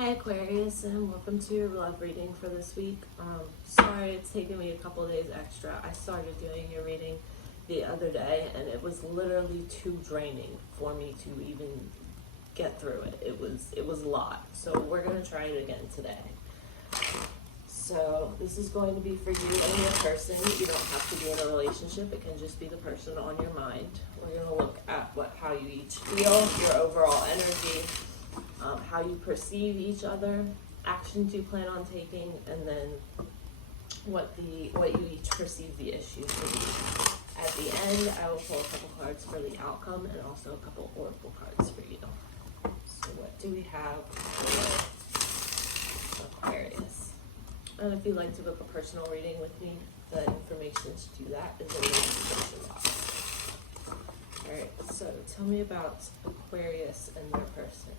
Hi Aquarius, and welcome to your love reading for this week. Sorry it's taken me a couple days extra. I started doing your reading the other day and it was literally too draining for me to even get through it. It was a lot. So we're gonna try it again today. So this is going to be for you and your person. You don't have to be in a relationship. It can just be the person on your mind. We're gonna look at how you each feel, your overall energy, how you perceive each other, actions you plan on taking, and then what you each perceive the issue to be. At the end, I will pull a couple cards for the outcome and also a couple oracle cards for you. So what do we have for Aquarius? And if you'd like to book a personal reading with me, the information to do that is in the description box. Alright, so tell me about Aquarius and their person.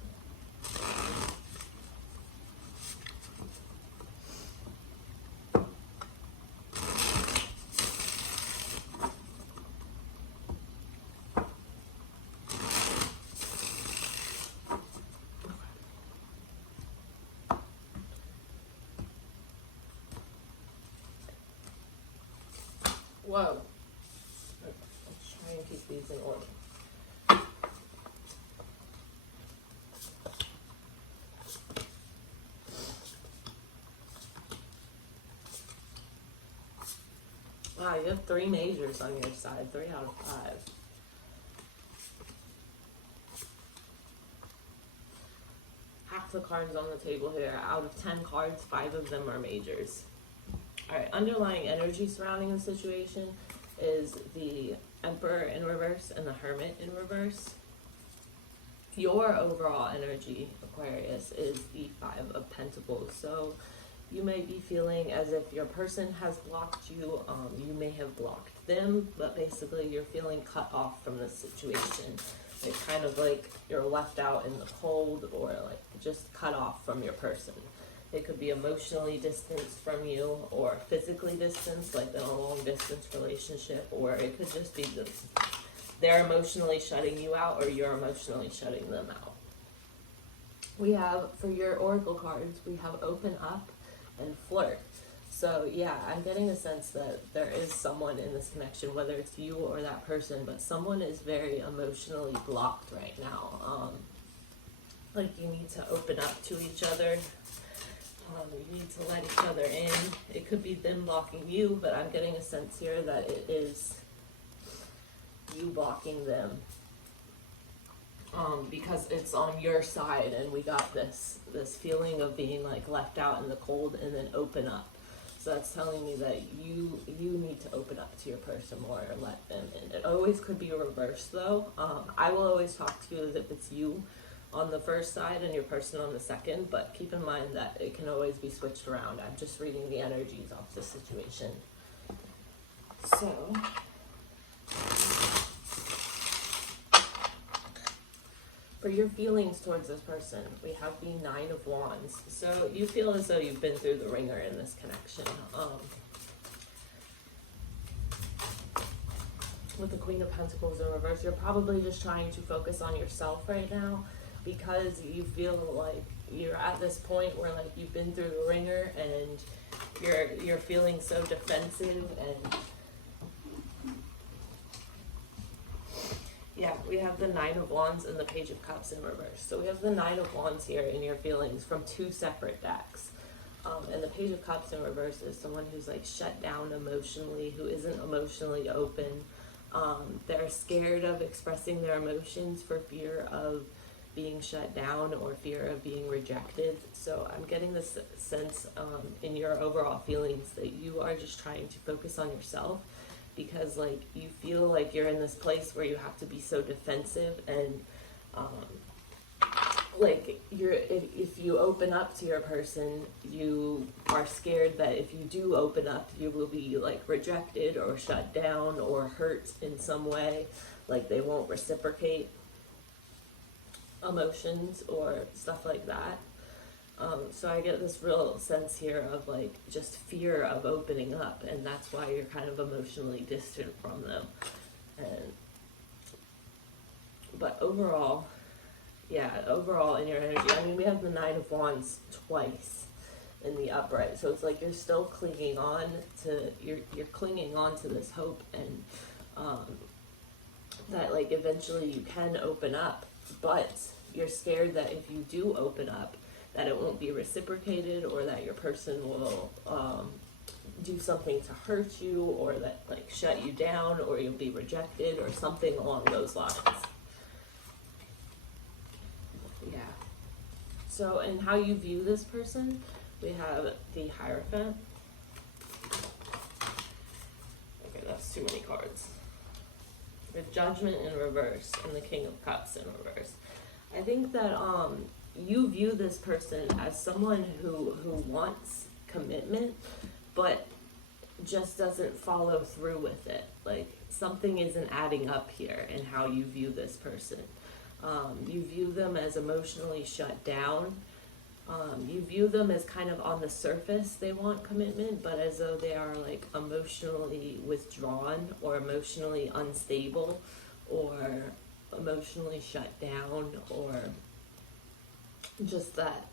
Whoa. Let's try and keep these in order. Wow, you have 3 majors on your side, 3 out of 5. Half the cards on the table here, out of 10 cards, 5 of them are majors. Alright, underlying energy surrounding the situation is the Emperor in reverse and the Hermit in reverse. Your overall energy, Aquarius, is the 5 of Pentacles. So you may be feeling as if your person has blocked you. You may have blocked them, but basically you're feeling cut off from the situation. It's kind of like you're left out in the cold or like just cut off from your person. It could be emotionally distanced from you or physically distanced, like in a long distance relationship, or it could just be that they're emotionally shutting you out or you're emotionally shutting them out. We have, for your oracle cards, we have open up and flirt. So yeah, I'm getting a sense that there is someone in this connection, whether it's you or that person, but someone is very emotionally blocked right now. Like you need to open up to each other. You need to let each other in. It could be them blocking you, but I'm getting a sense here that it is you blocking them. Because it's on your side and we got this feeling of being like left out in the cold and then open up. So that's telling me that you need to open up to your person more or let them in. It always could be reversed though. I will always talk to you as if it's you on the first side and your person on the second, but keep in mind that it can always be switched around. I'm just reading the energies off the situation. So for your feelings towards this person, we have the 9 of Wands. So you feel as though you've been through the ringer in this connection. With the Queen of Pentacles in reverse, you're probably just trying to focus on yourself right now because you feel like you're at this point where like you've been through the ringer and you're feeling so defensive and yeah, we have the 9 of Wands and the Page of Cups in reverse. So we have the 9 of Wands here in your feelings from 2 separate decks. And the Page of Cups in reverse is someone who's like shut down emotionally, who isn't emotionally open. They're scared of expressing their emotions for fear of being shut down or fear of being rejected. So I'm getting this sense in your overall feelings that you are just trying to focus on yourself because like you feel like you're in this place where you have to be so defensive and like if you open up to your person, you are scared that if you do open up, you will be like rejected or shut down or hurt in some way, like they won't reciprocate emotions or stuff like that. So I get this real sense here of like just fear of opening up, and that's why you're kind of emotionally distant from them. But overall, yeah, overall in your energy, I mean, we have the Nine of Wands twice in the upright. So it's like you're still clinging on to, you're clinging on to this hope, and that like eventually you can open up, but you're scared that if you do open up, that it won't be reciprocated, or that your person will do something to hurt you, or that like shut you down, or you'll be rejected, or something along those lines. Yeah. So, and how you view this person, we have the Hierophant. Okay, that's too many cards. The Judgment in reverse and the King of Cups in reverse. I think that you view this person as someone who wants commitment, but just doesn't follow through with it. Like something isn't adding up here in how you view this person. You view them as emotionally shut down. You view them as kind of on the surface they want commitment, but as though they are like emotionally withdrawn, or emotionally unstable, or emotionally shut down, or just that,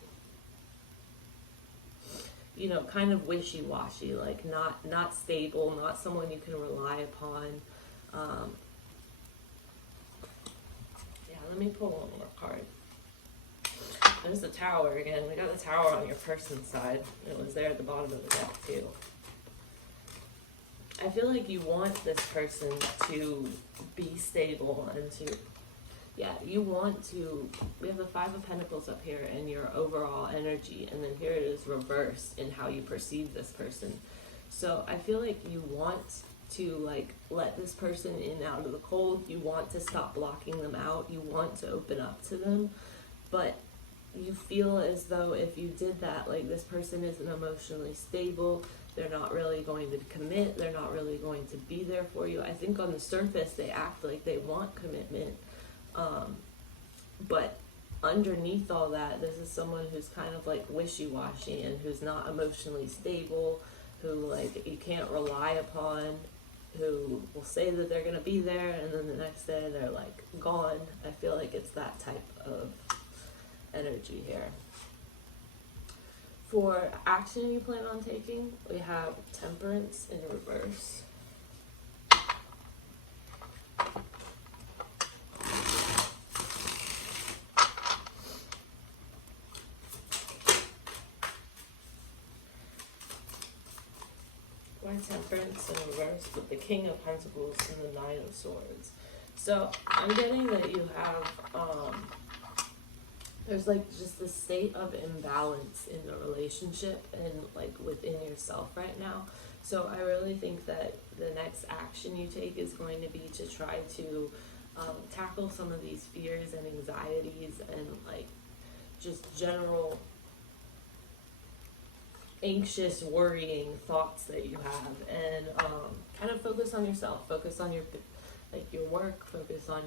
you know, kind of wishy-washy, like not stable, not someone you can rely upon. Yeah, let me pull one more card. There's the Tower again. We got the Tower on your person's side. It was there at the bottom of the deck too. I feel like you want this person to be stable and to, yeah, you want to, we have the Five of Pentacles up here in your overall energy, and then here it is reversed in how you perceive this person. So I feel like you want to like let this person in out of the cold. You want to stop blocking them out. You want to open up to them, but you feel as though if you did that, like this person isn't emotionally stable, they're not really going to commit, they're not really going to be there for you. I think on the surface they act like they want commitment, but underneath all that, this is someone who's kind of like wishy-washy and who's not emotionally stable, who like you can't rely upon, who will say that they're going to be there and then the next day they're like gone. I feel like it's that type of energy here. For action you plan on taking, we have Temperance in reverse. Why Temperance in reverse with the King of Pentacles and the Nine of Swords? So I'm getting that you have there's like just this state of imbalance in the relationship and like within yourself right now. So I really think that the next action you take is going to be to try to tackle some of these fears and anxieties and like just general anxious, worrying thoughts that you have, and kind of focus on yourself, focus on your work, focus on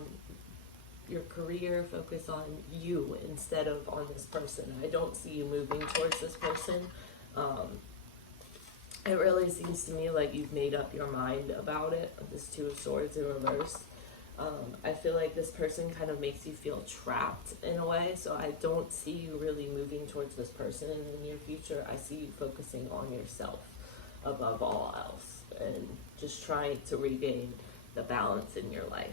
your career, focus on you instead of on this person. I don't see you moving towards this person. It really seems to me like you've made up your mind about it, this Two of Swords in reverse. I feel like this person kind of makes you feel trapped in a way, so I don't see you really moving towards this person in the near future. I see you focusing on yourself above all else and just trying to regain the balance in your life.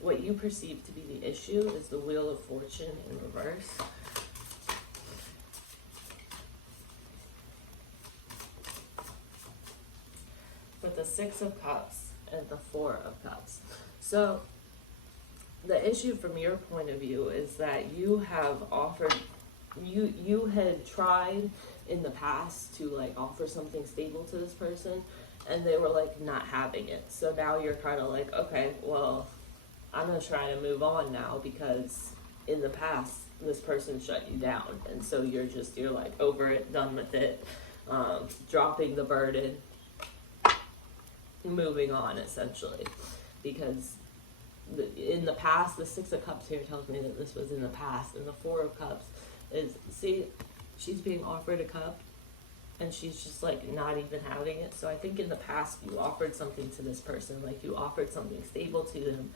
What you perceive to be the issue is the Wheel of Fortune in reverse. With the Six of Cups and the Four of Cups. So the issue from your point of view is that you have offered, you had tried in the past to like offer something stable to this person, and they were like not having it. So now you're kind of like, okay, well, I'm gonna try to move on now because in the past this person shut you down, and so you're like over it, done with it, dropping the burden, moving on essentially. Because in the past, the Six of Cups here tells me that this was in the past, and the Four of Cups is, see, she's being offered a cup and she's just like not even having it. So I think in the past you offered something to this person, like you offered something stable to them,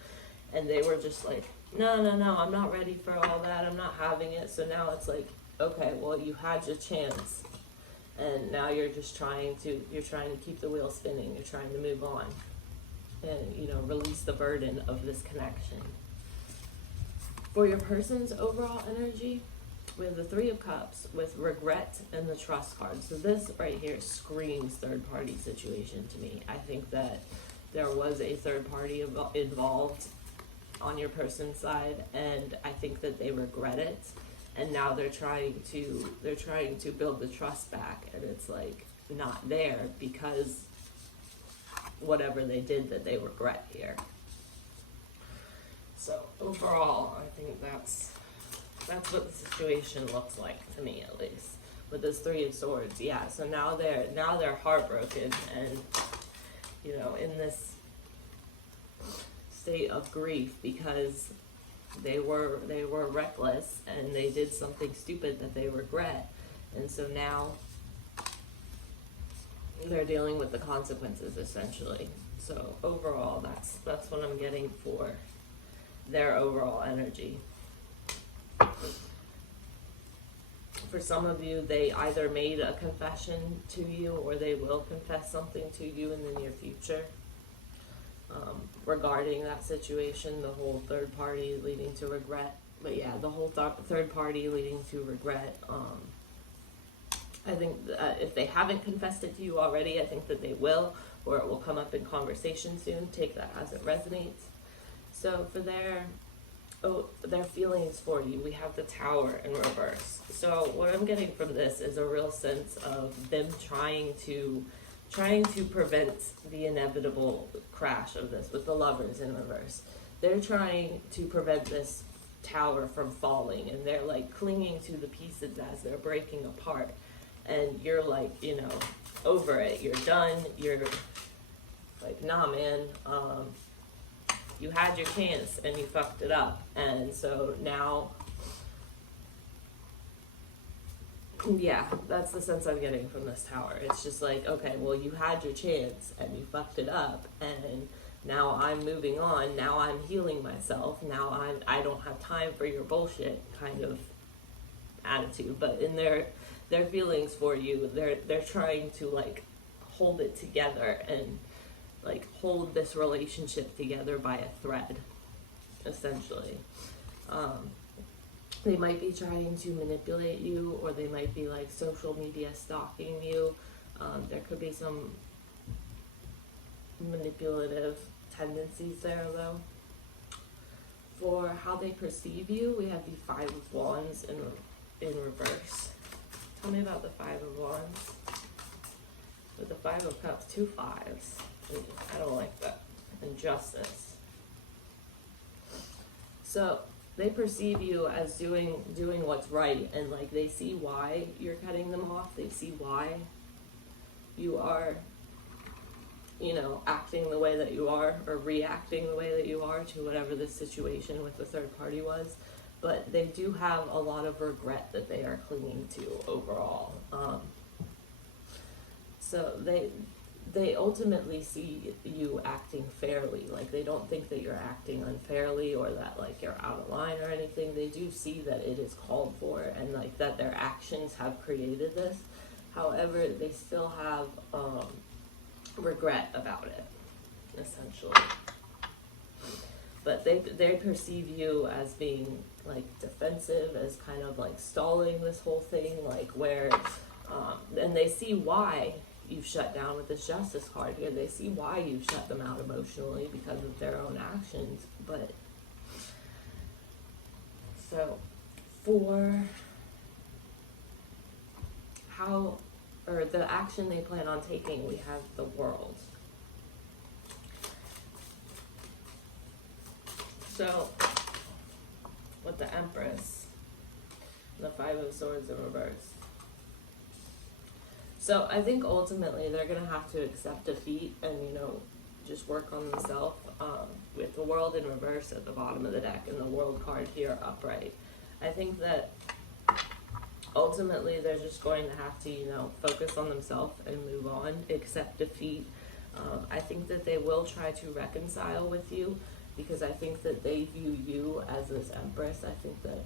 and they were just like no, I'm not ready for all that. I'm not having it. So now it's like, okay, well, you had your chance, and now you're just trying to keep the wheel spinning. You're trying to move on, and release the burden of this connection. For your person's overall energy, we have the Three of Cups with regret and the Trust card. So this right here screams third party situation to me. I think that there was a third party involved on your person's side, and I think that they regret it, and now they're trying to build the trust back, and it's like not there because whatever they did that they regret here. So overall, I think that's what the situation looks like to me, at least with this Three of Swords. Yeah, so now they're heartbroken and in this state of grief because they were reckless and they did something stupid that they regret, and so now they're dealing with the consequences essentially. So overall, that's what I'm getting for their overall energy. For some of you, they either made a confession to you or they will confess something to you in the near future regarding that situation, the whole third party leading to regret. But yeah, the whole third party leading to regret. I think if they haven't confessed it to you already, I think that they will, or it will come up in conversation soon. Take that as it resonates. So for their feelings for you, we have the Tower in reverse. So what I'm getting from this is a real sense of them trying to prevent the inevitable crash of this with the Lovers in reverse. They're trying to prevent this tower from falling, and they're like clinging to the pieces as they're breaking apart, and you're like, over it, you're done, you're like, nah man, you had your chance and you fucked it up. And so now, yeah, that's the sense I'm getting from this Tower. It's just like, okay, well, you had your chance and you fucked it up, and now I'm moving on. Now I'm healing myself. Now I don't have time for your bullshit kind of attitude. But in their feelings for you, they're trying to like hold it together and like hold this relationship together by a thread, essentially. They might be trying to manipulate you, or they might be like social media stalking you. There could be some manipulative tendencies there, though. For how they perceive you, we have the Five of Wands in reverse. Tell me about the Five of Wands. With the Five of Cups, 2 fives. I don't like that. Injustice. So they perceive you as doing what's right, and like they see why you're cutting them off. They see why you are, acting the way that you are, or reacting the way that you are to whatever this situation with the third party was. But they do have a lot of regret that they are clinging to overall. So they ultimately see you acting fairly. Like, they don't think that you're acting unfairly or that like you're out of line or anything. They do see that it is called for, and like that their actions have created this. However, they still have regret about it, essentially. But they perceive you as being like defensive, as kind of like stalling this whole thing, like where and they see why you've shut down with this Justice card here. They see why you've shut them out emotionally because of their own actions. But so for the action they plan on taking, we have the World. So with the Empress, the Five of Swords in reverse. So I think ultimately they're going to have to accept defeat and, just work on themselves, with the World in reverse at the bottom of the deck and the World card here upright. I think that ultimately they're just going to have to, focus on themselves and move on, accept defeat. I think that they will try to reconcile with you, because I think that they view you as this Empress. I think that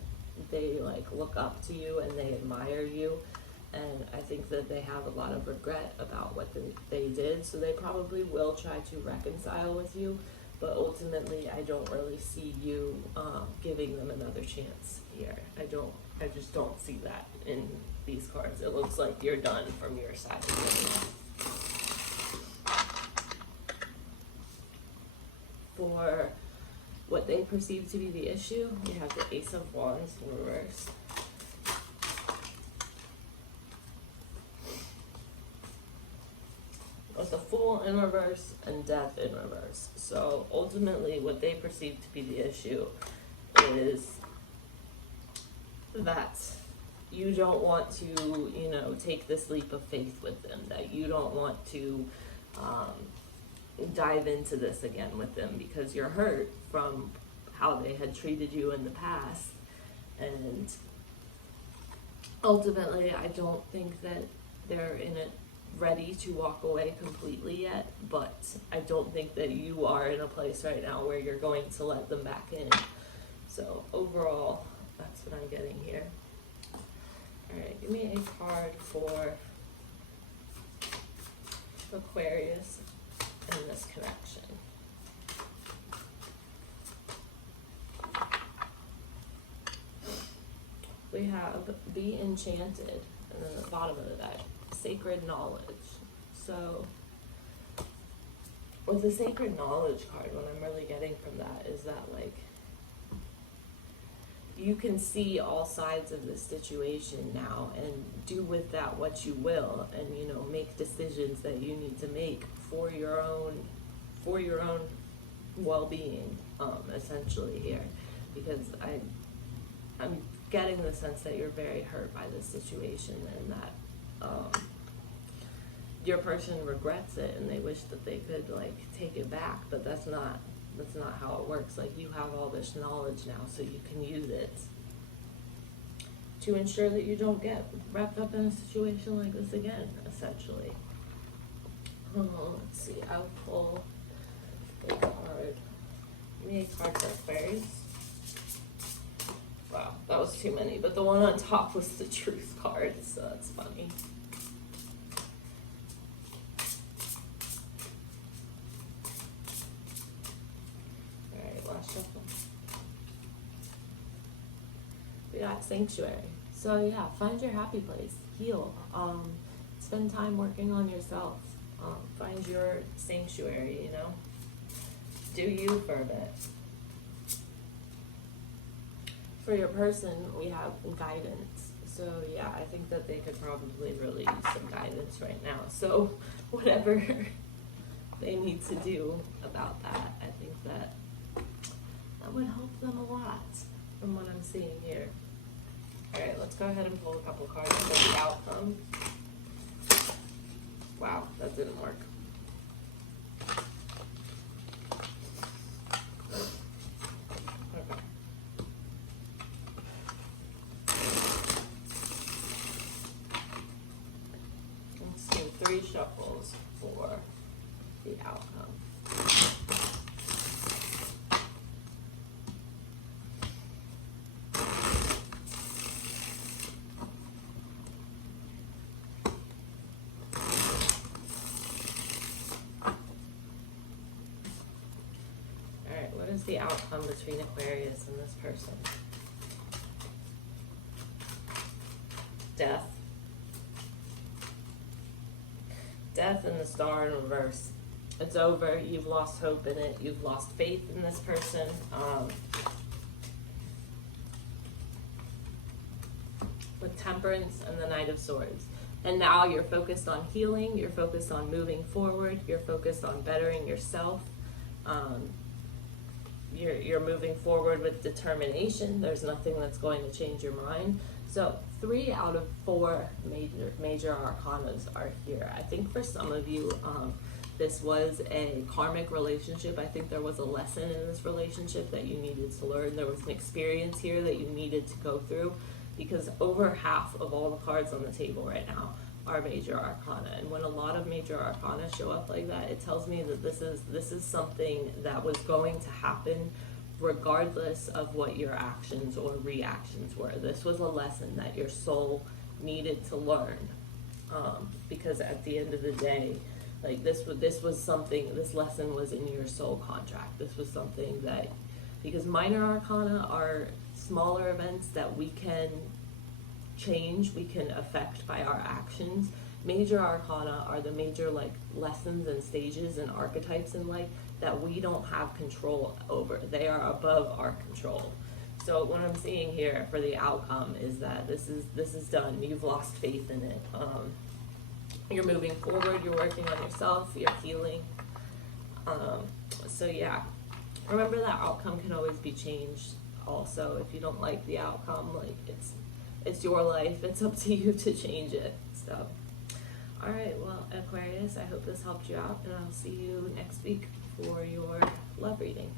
they like look up to you and they admire you, and I think that they have a lot of regret about what they did, so they probably will try to reconcile with you, but ultimately I don't really see you giving them another chance here. I just don't see that in these cards. It looks like you're done from your side. For what they perceive to be the issue, we have the Ace of Wands in reverse. With the Fool in reverse and Death in reverse. So ultimately what they perceive to be the issue is that you don't want to, you know, take this leap of faith with them, that you don't want to dive into this again with them because you're hurt from how they had treated you in the past. And ultimately I don't think that they're in it ready to walk away completely yet, but I don't think that you are in a place right now where you're going to let them back in. So overall, that's what I'm getting here. Alright, give me a card for Aquarius in this connection. We have Be Enchanted, and then at the bottom of the deck, Sacred Knowledge. So with the Sacred Knowledge card, what I'm really getting from that is that, like, you can see all sides of the situation now and do with that what you will, and, you know, make decisions that you need to make for your own well-being, essentially here, because I'm getting the sense that you're very hurt by this situation, and that your person regrets it and they wish that they could, like, take it back, but that's not how it works. Like, you have all this knowledge now, so you can use it to ensure that you don't get wrapped up in a situation like this again, essentially. Let's see, I'll pull a card. Give me a card for Aquarius. Wow, that was too many, but the one on top was the Truth card, so that's funny. Alright, last shuffle. We got Sanctuary. So yeah, find your happy place. Heal. Spend time working on yourself. Find your sanctuary, you know? Do you for a bit. For your person, we have guidance. So yeah, I think that they could probably really use some guidance right now. So whatever they need to do about that, I think that would help them a lot from what I'm seeing here. Alright, let's go ahead and pull a couple cards for the outcome. Wow, that didn't work. Okay. Let's do 3 shuffles for the outcome. The outcome between Aquarius and this person. Death. Death and the Star in reverse. It's over. You've lost hope in it. You've lost faith in this person. With Temperance and the Knight of Swords. And now you're focused on healing. You're focused on moving forward. You're focused on bettering yourself. You're moving forward with determination. There's nothing that's going to change your mind. So 3 out of 4 major arcanas are here. I think for some of you, this was a karmic relationship. I think there was a lesson in this relationship that you needed to learn. There was an experience here that you needed to go through, because over half of all the cards on the table right now are major arcana. And when a lot of major arcana show up like that, it tells me that this is something that was going to happen regardless of what your actions or reactions were. This was a lesson that your soul needed to learn, because at the end of the day, like this was something, this lesson was in your soul contract. This was something that, because minor arcana are smaller events that we can change, we can affect by our actions. Major arcana are the major like lessons and stages and archetypes in life that we don't have control over. They are above our control. So what I'm seeing here for the outcome is that this is done. You've lost faith in it. You're moving forward. You're working on yourself. You're healing. So yeah, remember that outcome can always be changed. Also, if you don't like the outcome, like it's your life. It's up to you to change it. So, all right. Well, Aquarius, I hope this helped you out, and I'll see you next week for your love reading.